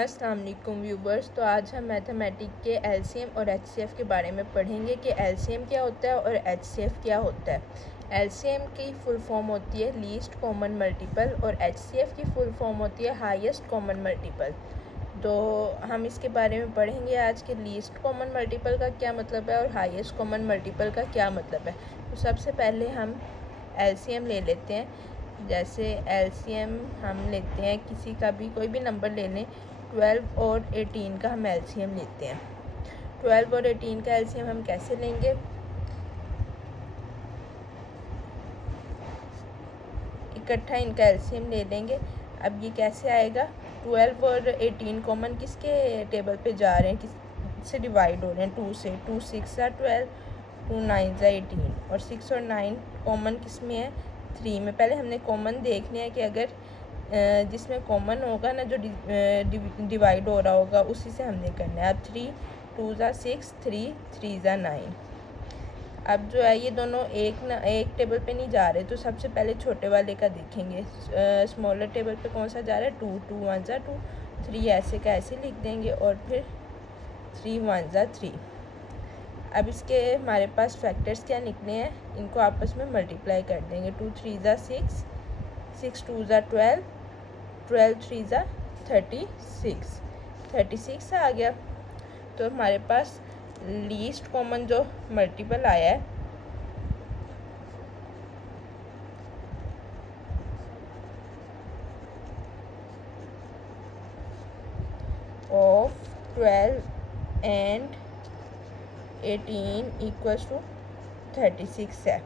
अस्सलाम वालेकुम व्यूवर्स। तो आज हम मैथमेटिक के एलसीएम और एचसीएफ के बारे में पढ़ेंगे कि एलसीएम क्या होता है और एचसीएफ क्या होता है। एलसीएम की फुल फॉर्म होती है लीस्ट कॉमन मल्टीपल और एचसीएफ की फुल फॉर्म होती है हाईएस्ट कॉमन मल्टीपल। तो हम इसके बारे में पढ़ेंगे आज के लीस्ट कॉमन मल्टीपल का क्या मतलब है और हाईएस्ट कॉमन मल्टीपल का क्या मतलब है। तो सबसे पहले हम एलसीएम ले लेते हैं। जैसे एलसीएम हम लेते हैं किसी का भी कोई भी नंबर ले लें, 12 और 18 का हम एलसीएम लेते हैं। 12 और 18 का एलसीएम हम कैसे लेंगे, इकट्ठा इनका एलसीएम ले लेंगे। अब ये कैसे आएगा, 12 और 18 कॉमन किसके टेबल पे जा रहे हैं, किस से डिवाइड हो रहे हैं, 2 से। 2 6 are 12, 2 9 are 18 और 6 और 9 कॉमन किस में है, 3 में। पहले हमने कॉमन देखने हैं कि अगर जिसमें कॉमन होगा ना, जो डिवाइड हो रहा होगा, उसी से हमने करना है। अब 3 2 are 6, 3 3 are 9। अब जो है ये दोनों एक टेबल पे नहीं जा रहे, तो सबसे पहले छोटे वाले का देखेंगे। स्मॉलर टेबल पे कौन सा जा रहा है, 2 2 1 are 2, 3 ऐसे का ऐसे लिख देंगे और फिर 3 1 are 3। अब इसके हमारे पास फैक्टर्स क्या निकले हैं, इनको आपस में मल्टीप्लाई कर देंगे। 2 3 are 6, 6 2 are 12, 12 3 are 36, 36 आ गया। तो हमारे पास लीस्ट कॉमन जो मल्टीपल आया है ऑफ 12 एंड 18 इक्वल्स टू 36 है।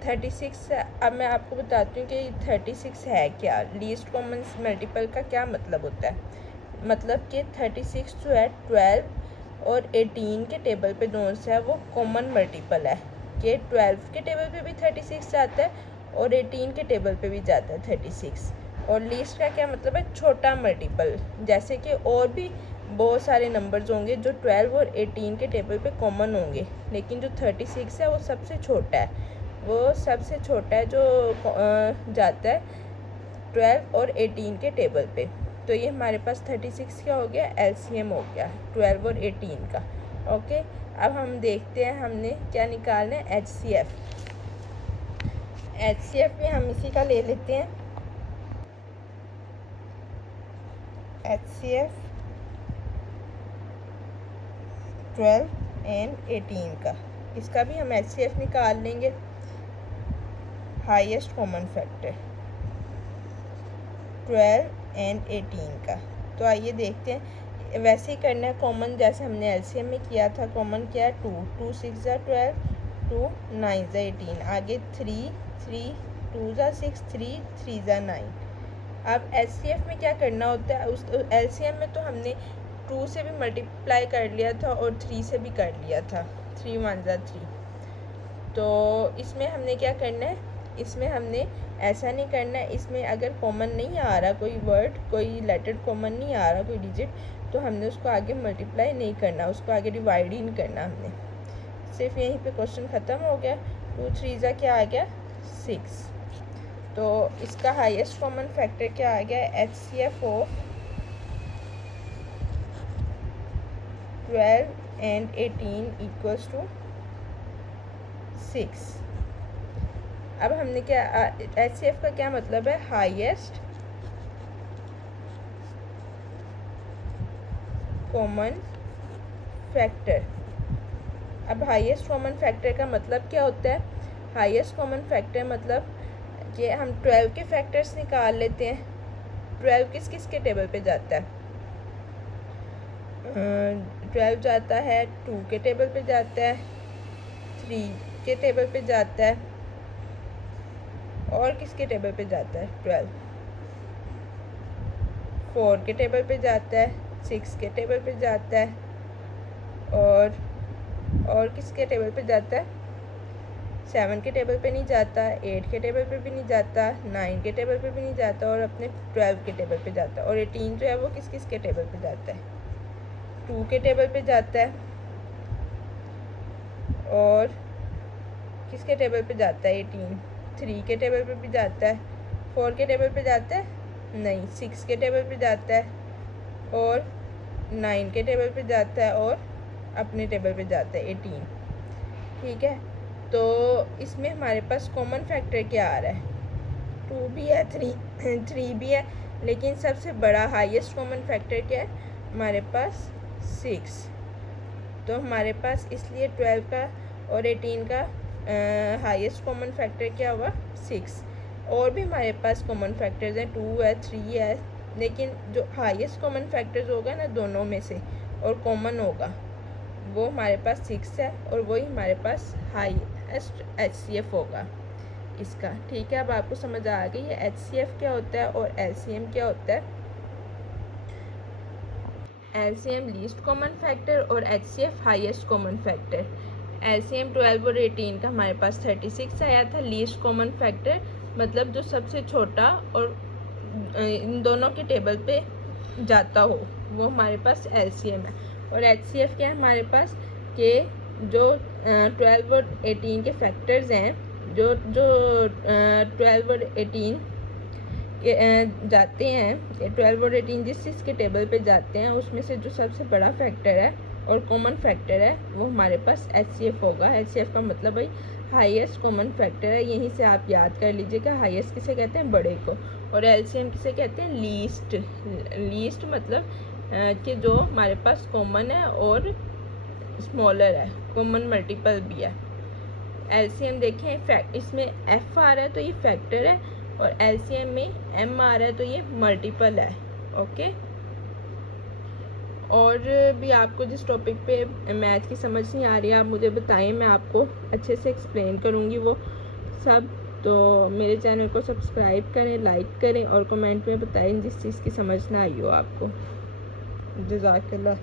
36 है। अब मैं आपको बताती हूँ कि 36 है क्या, लीस्ट कॉमन मल्टीपल का क्या मतलब होता है। मतलब कि 36 जो है 12 और 18 के टेबल पे दोनों से है, वो कॉमन मल्टीपल है कि 12 के टेबल पे भी 36 जाता है और 18 के टेबल पे भी जाता है 36। और लीस्ट का क्या मतलब है, छोटा मल्टीपल। जैसे कि और भी बहुत सारे नंबर्स होंगे जो 12 और 18 के टेबल पे कॉमन होंगे, लेकिन जो 36 है वो सबसे छोटा है। वो सबसे छोटा है जो जाता है 12 और 18 के टेबल पे। तो ये हमारे पास 36 क्या हो गया, एलसीएम हो गया 12 और 18 का। ओके, अब हम देखते हैं हमने क्या निकालना है, एचसीएफ। एचसीएफ भी हम इसी का ले लेते हैं। एचसीएफ 12 एंड 18 का, इसका भी हम एचसीएफ निकाल लेंगे। हाईएस्ट कॉमन फैक्टर 12 एंड 18 का। तो आइए देखते हैं, वैसे ही करना है कॉमन जैसे हमने एलसीएम में किया था। कॉमन क्या है, 2 2 6 are 12, 2 9 are 18। आगे 3 3 2 are 6, 3 3 are 9। अब एचसीएफ में क्या करना होता है, उस एलसीएम में तो हमने 2 से भी मल्टीप्लाई कर लिया था और 3 से भी कर लिया था, 3 1 are 3। तो इसमें हमने क्या करना है, इसमें हमने ऐसा नहीं करना है। इसमें अगर कॉमन नहीं आ रहा कोई वर्ड, कोई लेटर कॉमन नहीं आ रहा, कोई डिजिट, तो हमने उसको आगे मल्टीप्लाई नहीं करना, उसको आगे डिवाइड ही नहीं करना हमने। सिर्फ यहीं पे क्वेश्चन ख़त्म हो गया। 2 3 जा क्या आ गया, 6। तो इसका हाईएस्ट कॉमन फैक्टर क्या आ गया, HCF of 12 and 18 equals to 6। अब हमने क्या, एचसीएफ का क्या मतलब है, हाईएस्ट कॉमन फैक्टर। अब हाईएस्ट कॉमन फैक्टर का मतलब क्या होता है, हाईएस्ट कॉमन फैक्टर मतलब कि हम 12 के फैक्टर्स निकाल लेते हैं। 12 किस किस के टेबल पे जाता है, 12 जाता है 2 के टेबल पे जाता है, 3 के टेबल पे जाता है, और किसके टेबल पे जाता है, 12 4 के टेबल पे जाता है, 6 के टेबल पे जाता है, और किसके टेबल पे जाता है, 7 के टेबल पे नहीं जाता, 8 के टेबल पे भी नहीं जाता, 9 के टेबल पे भी नहीं जाता, और अपने 12 के टेबल पे जाता है। और 18 जो है वो किस किस के टेबल पे जाता है, 2 के टेबल पे जाता है, और किसके टेबल पे जाता है 18, 3 के टेबल पे भी जाता है, 4 के टेबल पे जाता है नहीं, 6 के टेबल पे जाता है, और 9 के टेबल पे जाता है और अपने टेबल पे जाता है 18। ठीक है, तो इसमें हमारे पास कॉमन फैक्टर क्या आ रहा है? 2 भी है, 3 भी है, लेकिन सबसे बड़ा हाईएस्ट कॉमन फैक्टर क्या है हमारे पास? 6। तो हमारे पास इसलिए 12 का और 18 का हाईएस्ट कॉमन फैक्टर क्या हुआ? 6। और भी हमारे पास कॉमन फैक्टर्स हैं, 2 है, 3 है, लेकिन जो हाईएस्ट कॉमन फैक्टर्स होगा ना दोनों में से और कॉमन होगा वो हमारे पास 6 है, और वही हमारे पास हाईएस्ट HCF होगा इसका। ठीक है, अब आपको समझ आ गई है HCF क्या होता है और LCM क्या होता है। LCM लीस्ट कॉमन फैक्टर और HCF highest common factor. LCM 12 और 18 का हमारे पास 36 आया था। लीस्ट कॉमन फैक्टर मतलब जो सबसे छोटा और इन दोनों के टेबल पे जाता हो वो हमारे पास LCM है। और HCF क्या है हमारे पास कि जो 12 और 18 के फैक्टर्स हैं, जो 12 और 18 के जाते हैं, 12 और 18 जिस चीज़ के टेबल पे जाते हैं उसमें से जो सबसे बड़ा फैक्टर है और कॉमन फैक्टर है वो हमारे पास HCF होगा। HCF का मतलब भाई हाईएस्ट कॉमन फैक्टर है, यहीं से आप याद कर लीजिएगा। हाईएस्ट किसे कहते हैं? बड़े को। और LCM किसे कहते हैं? लीस्ट। लीस्ट मतलब कि जो हमारे पास कॉमन है और स्मॉलर है, कॉमन मल्टीपल भी है। LCM देखें, इसमें F आ रहा है तो ये फैक्टर है, और LCM में M आ रहा है तो ये मल्टीपल है। ओके, और भी आपको जिस टॉपिक पे मैथ की समझ नहीं आ रही है आप मुझे बताएं, मैं आपको अच्छे से एक्सप्लेन करूँगी वो सब। तो मेरे चैनल को सब्सक्राइब करें, लाइक करें और कमेंट में बताएं जिस चीज़ की समझ ना आई हो आपको। जज़ाकल्लाह।